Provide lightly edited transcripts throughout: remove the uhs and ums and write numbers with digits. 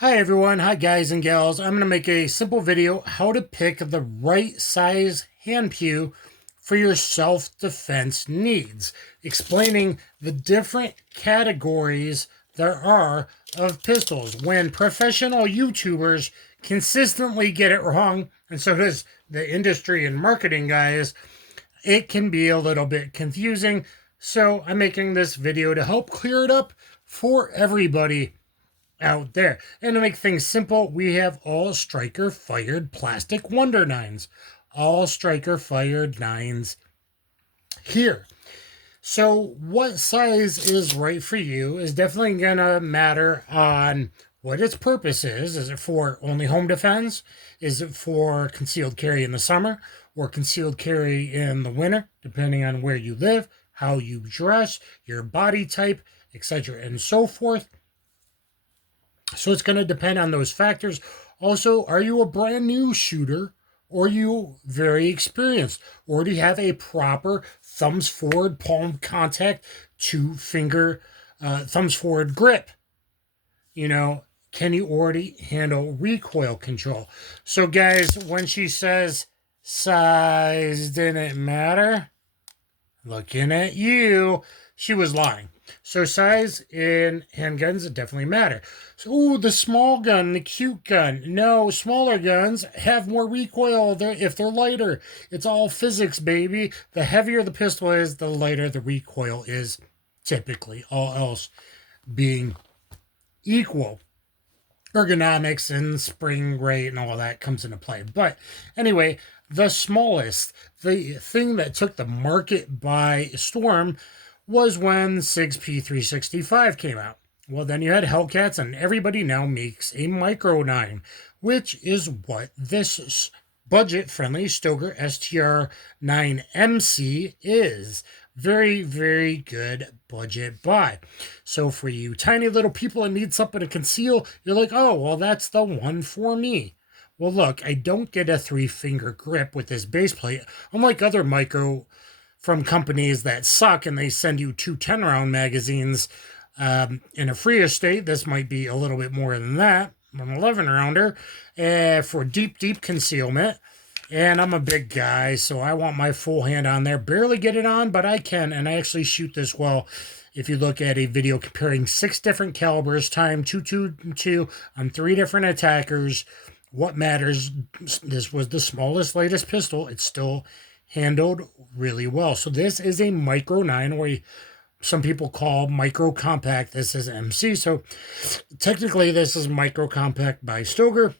Hi everyone, hi guys and gals. I'm going to make a simple video how to pick the right size hand pew for your self-defense needs, explaining the different categories there are of pistols. When professional YouTubers consistently get it wrong, and so does the industry and marketing guys, it can be a little bit confusing. So I'm making this video to help clear it up for everybody out there. And to make things simple, we have all striker fired plastic Wonder Nines. All striker fired nines here. So, what size is right for you is definitely going to matter on what its purpose is. Is it for only home defense? Is it for concealed carry in the summer or concealed carry in the winter, depending on where you live, how you dress, your body type, etc., and so forth. So it's going to depend on those factors. Also, are you a brand new shooter or are you very experienced? Or do you have a proper thumbs forward palm contact, two finger thumbs forward grip? You know, can you already handle recoil control? So, guys, when she says size didn't matter, looking at you, she was lying. So size in handguns definitely matter. So, ooh, the small gun, the cute gun. No, smaller guns have more recoil if they're lighter. It's all physics, baby. The heavier the pistol is, the lighter the recoil is, typically. All else being equal. Ergonomics and spring rate and all that comes into play. But anyway, the smallest, the thing that took the market by storm was when SIG's P365 came out. Well, then you had Hellcats, and everybody now makes a Micro 9, which is what this budget-friendly Stoeger STR 9MC is. Very, very good budget buy. So for you tiny little people that need something to conceal, you're like, oh, well, that's the one for me. Well, look, I don't get a three-finger grip with this base plate, unlike other micro from companies that suck and they send you two 10-round magazines. In a freer state, this might be a little bit more than that, an 11-rounder, for deep, deep concealment. And I'm a big guy, so I want my full hand on there. Barely get it on, but I can, and I actually shoot this well. If you look at a video comparing 6 different calibers, time 222 on 3 different attackers, what matters, this was the smallest, lightest pistol. It still handled really well. So this is a Micro 9, or some people call Micro Compact. This is MC. So technically, this is Micro Compact by Stoeger.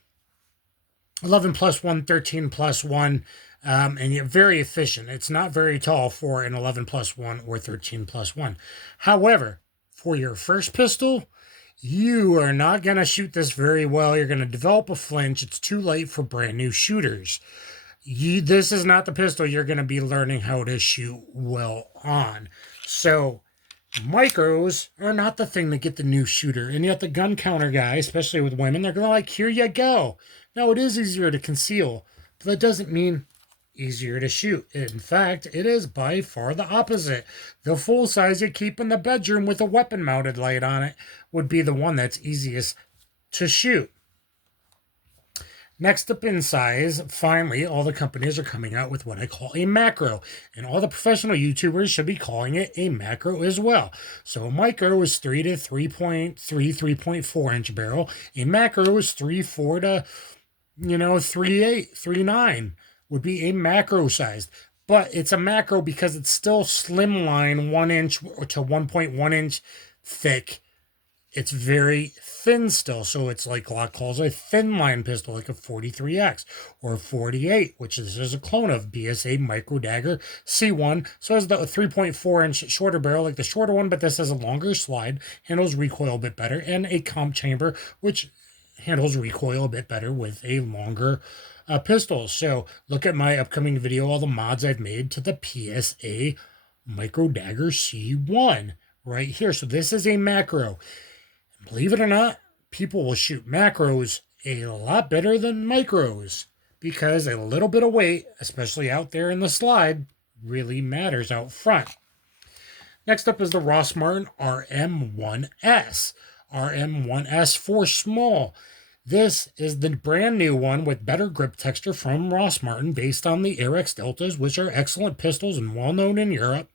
11 plus 1, 13 plus 1, and yet very efficient. It's not very tall for an 11 plus 1 or 13 plus 1. However, for your first pistol, you are not going to shoot this very well. You're going to develop a flinch. It's too late for brand new shooters. This is not the pistol you're going to be learning how to shoot well on. So micros are not the thing that get the new shooter. And yet the gun counter guy, especially with women, they're going to like, here you go. Now, it is easier to conceal, but that doesn't mean easier to shoot. In fact, it is by far the opposite. The full size you keep in the bedroom with a weapon mounted light on it would be the one that's easiest to shoot. Next up in size, finally, all the companies are coming out with what I call a macro. And all the professional YouTubers should be calling it a macro as well. So a micro is 3 to 3.3, 3.4 inch barrel. A macro is 3.4 to 3.8, 3.9 would be a macro sized. But it's a macro because it's still slimline 1 inch to 1.1 inch thick. It's very thin still, so it's like Glock calls a thin line pistol, like a 43X or 48, which this is a clone of BSA Micro Dagger C1. So it has the 3.4 inch shorter barrel, like the shorter one, but this has a longer slide, handles recoil a bit better, and a comp chamber, which handles recoil a bit better with a longer pistol. So look at my upcoming video, all the mods I've made to the PSA Micro Dagger C1 right here. So this is a macro. Believe it or not, people will shoot macros a lot better than micros because a little bit of weight, especially out there in the slide, really matters out front. Next up is the Ross Martin RM1S. RM1S for small. This is the brand new one with better grip texture from Ross Martin based on the Arex Deltas, which are excellent pistols and well known in Europe.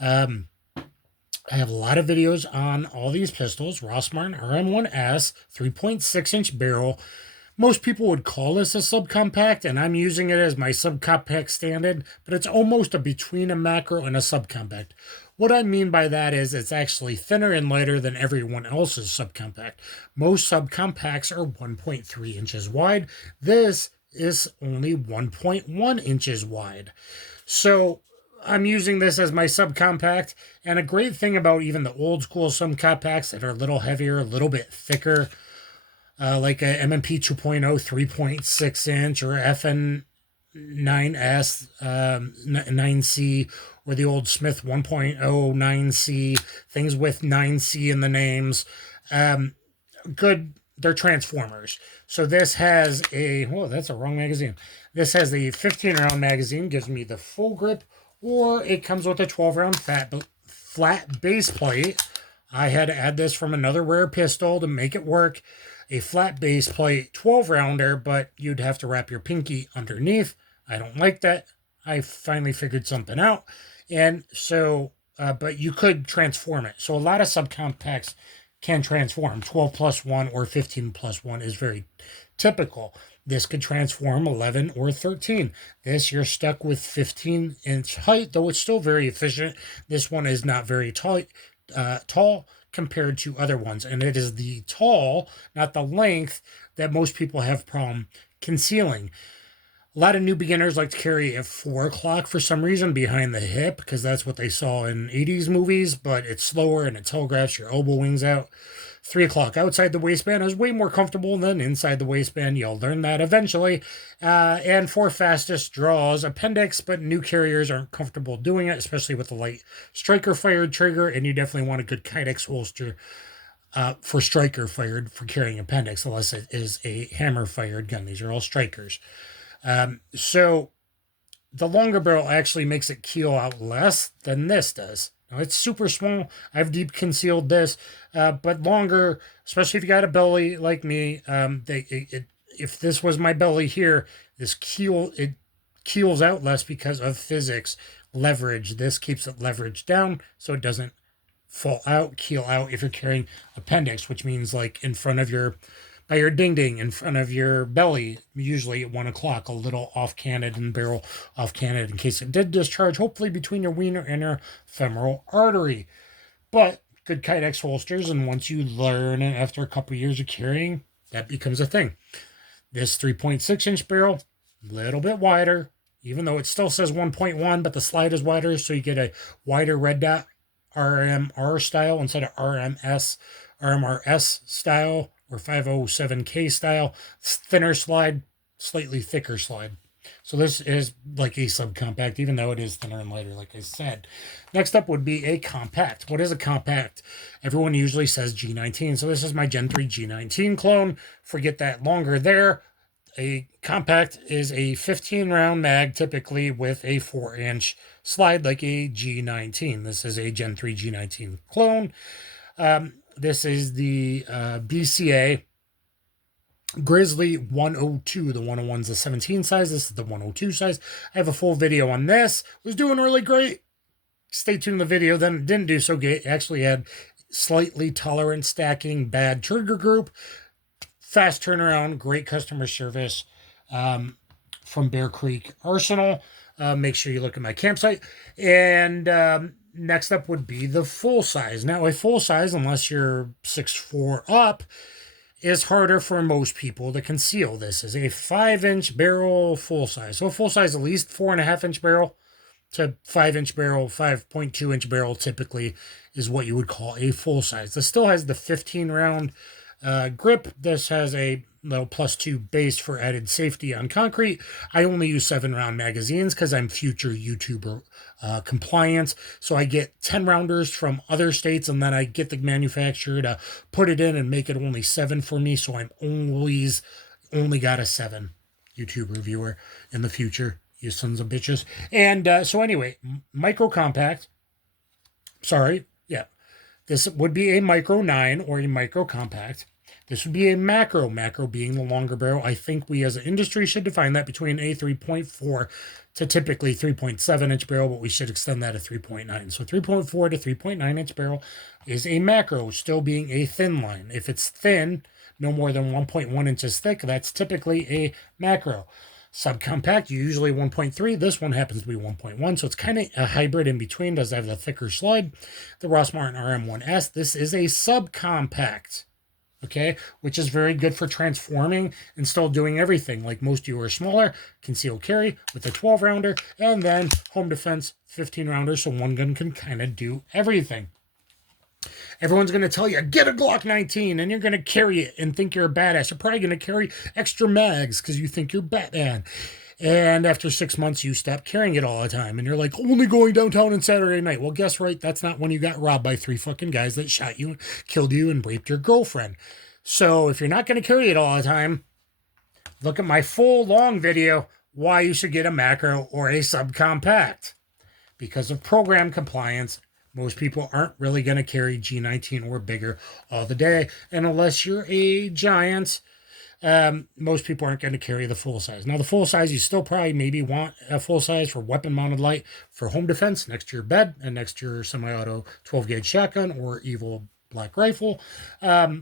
I have a lot of videos on all these pistols. Ross Martin RM1S, 3.6-inch barrel. Most people would call this a subcompact, and I'm using it as my subcompact stand-in, but it's almost a between a macro and a subcompact. What I mean by that is it's actually thinner and lighter than everyone else's subcompact. Most subcompacts are 1.3 inches wide. This is only 1.1 inches wide. So I'm using this as my subcompact, and a great thing about even the old school subcompacts that are a little heavier, a little bit thicker, like a MMP 2.0 3.6 inch or FN 9S 9C or the old Smith 1.0 9C, things with 9C in the names. Good, they're transformers. So this has a, oh, that's a wrong magazine. This has the 15 round magazine, gives me the full grip, or it comes with a 12 round flat base plate. I had to add this from another rare pistol to make it work. A flat base plate 12 rounder, but you'd have to wrap your pinky underneath. I don't like that. I finally figured something out. And so, but you could transform it. So a lot of subcompacts can transform. 12 plus 1 or 15 plus 1 is very typical. This could transform 11 or 13. This, you're stuck with 15-inch height, though it's still very efficient. This one is not very tall compared to other ones. And it is the tall, not the length, that most people have problem concealing. A lot of new beginners like to carry a 4 o'clock for some reason behind the hip because that's what they saw in 80s movies, but it's slower and it telegraphs your elbow wings out. 3 o'clock outside the waistband is way more comfortable than inside the waistband. You'll learn that eventually. And 4 fastest draws appendix, but new carriers aren't comfortable doing it, especially with the light striker fired trigger, and you definitely want a good Kydex holster for striker fired for carrying appendix, unless it is a hammer fired gun. These are all strikers. So the longer barrel actually makes it keel out less than this does. Now, it's super small. I've deep concealed this, but longer, especially if you got a belly like me. If this was my belly here, it keels out less because of physics, leverage. This keeps it leveraged down so it doesn't fall out, keel out if you're carrying appendix, which means like in front of your by your ding in front of your belly, usually at 1 o'clock, a little off canted and barrel off canted in case it did discharge, hopefully between your wiener and your femoral artery. But good Kydex holsters, and once you learn it after a couple of years of carrying, that becomes a thing. This 3.6-inch barrel, a little bit wider, even though it still says 1.1, but the slide is wider, so you get a wider red dot RMR style instead of RMRS style or 507K style, thinner slide, slightly thicker slide. So this is like a subcompact, even though it is thinner and lighter, like I said. Next up would be a compact. What is a compact? Everyone usually says G19. So this is my Gen 3 G19 clone. Forget that longer there. A compact is a 15-round mag, typically with a 4-inch slide like a G19. This is a Gen 3 G19 clone. This is the BCA Grizzly 102. The 101's the 17 size. This is the 102 size. I have a full video on this. It was doing really great. Stay tuned to the video. Then it didn't do so good. It actually had slightly tolerant stacking, bad trigger group, fast turnaround, great customer service from Bear Creek Arsenal. Make sure you look at my campsite. And next up would be the full size. Now, a full size, unless you're 6'4" up, is harder for most people to conceal. This is a 5-inch barrel full size. So full size, at least 4.5-inch barrel to 5-inch barrel, 5.2-inch barrel typically is what you would call a full size. This still has the 15-round grip. This has a little +2 base for added safety on concrete. I only use 7-round magazines because I'm future YouTuber compliant. So I get 10 rounders from other states, and then I get the manufacturer to put it in and make it only 7 for me. So I'm always only got a 7 YouTube reviewer in the future, you sons of bitches. And so anyway, micro compact. Sorry. Yeah. This would be a micro 9 or a micro compact. This would be a macro, macro being the longer barrel. I think we as an industry should define that between a 3.4 to typically 3.7 inch barrel, but we should extend that to 3.9. So 3.4 to 3.9 inch barrel is a macro, still being a thin line. If it's thin, no more than 1.1 inches thick, that's typically a macro. Subcompact, usually 1.3. This one happens to be 1.1, so it's kind of a hybrid in between. Does have the thicker slide. The Ross Martin RM1S, this is a subcompact, okay, which is very good for transforming and still doing everything. Like most of you are smaller, concealed carry with a 12 rounder, and then home defense 15 rounder, so one gun can kind of do everything. Everyone's going to tell you, get a Glock 19, and you're going to carry it and think you're a badass. You're probably going to carry extra mags because you think you're Batman. And after 6 months, you stop carrying it all the time. And you're like, only going downtown on Saturday night. Well, guess what? That's not when you got robbed by 3 fucking guys that shot you, killed you, and raped your girlfriend. So if you're not going to carry it all the time, look at my full long video, why you should get a macro or a subcompact. Because of program compliance, most people aren't really going to carry G19 or bigger all the day. And unless you're a giant, most people aren't going to carry the full size. Now, the full size, you still probably maybe want a full size for weapon mounted light for home defense next to your bed and next to your semi-auto 12 gauge shotgun or evil black rifle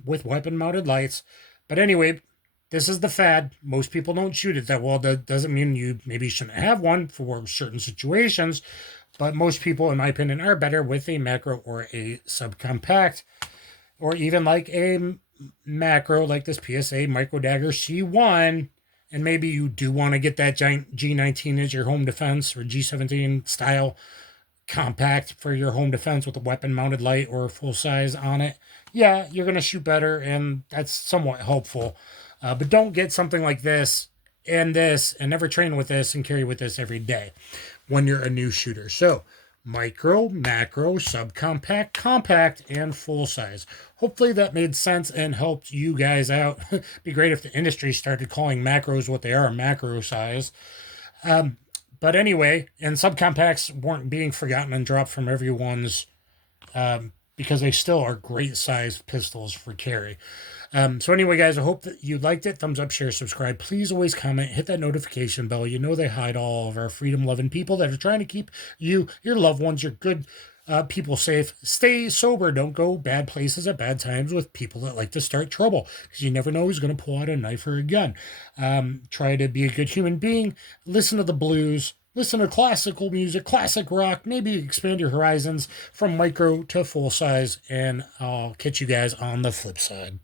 with weapon mounted lights. But anyway, this is the fad. Most people don't shoot it that well. That doesn't mean you maybe shouldn't have one for certain situations. But most people, in my opinion, are better with a macro or a subcompact, or even like a macro like this PSA Micro Dagger C1. And maybe you do want to get that giant G19 as your home defense or G17 style compact for your home defense with a weapon mounted light or full size on it. Yeah, you're going to shoot better, and that's somewhat helpful. But don't get something like this and never train with this and carry with this every day when you're a new shooter. So micro, macro, subcompact, compact, and full size. Hopefully that made sense and helped you guys out. Be great if the industry started calling macros what they are, macro size. But anyway, and subcompacts weren't being forgotten and dropped from everyone's because they still are great sized pistols for carry. So anyway, guys, I hope that you liked it. Thumbs up, share, subscribe. Please always comment, hit that notification bell. You know they hide all of our freedom-loving people that are trying to keep you, your loved ones, your good people safe. Stay sober. Don't go bad places at bad times with people that like to start trouble because you never know who's going to pull out a knife or a gun. Try to be a good human being. Listen to the blues. Listen to classical music, classic rock, maybe expand your horizons from micro to full size, and I'll catch you guys on the flip side.